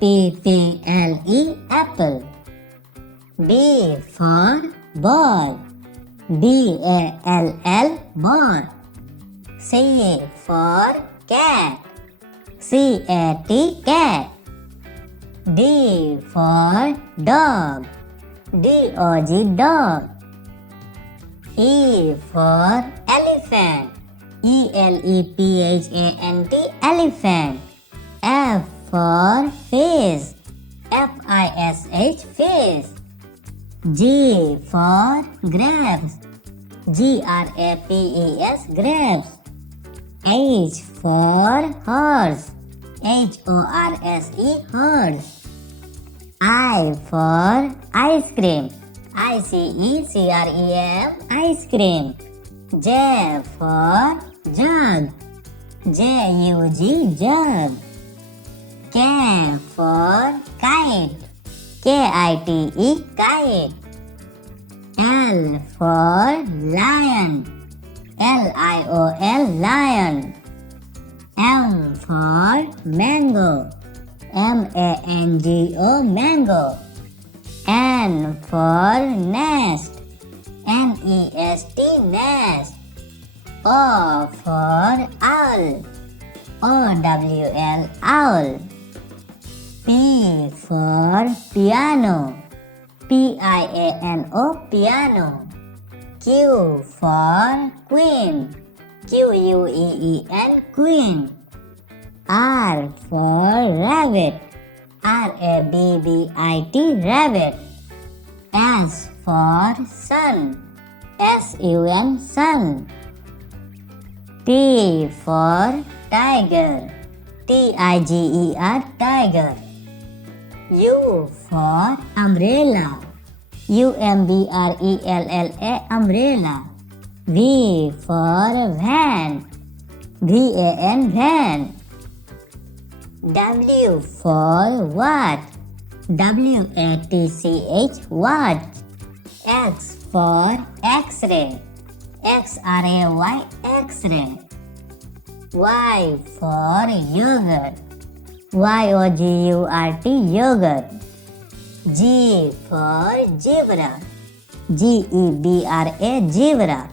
apple, apple. B for ball, ball, ball. C for cat, cat, cat. D for dog, dog, dog. E for elephant, elephant, elephant. F for fish, fish, fish. G for grapes, grapes, grapes. H for horse, horse, horse. I for ice cream, ICECREAM, ice cream. J for jug, JUG, jug. K for kite, KITE, kite. L for lion, LION, lion. M for mango, MANGO, mango. N for nest, NEST, nest. O for owl, OWL, owl. P for piano, PIANO, piano. Q for queen, QUEEN, queen. R for rabbit, RABBIT, rabbit. S for sun, SUN, sun. T for tiger, TIGER, tiger. U for umbrella, UMBRELLA, umbrella. V for van, VAN, van. W for watt, WATCH, watt. X for x-ray, XRAY, x-ray. Y for yogurt, YOGURT, yogurt. G for zebra, GEBRA, zebra.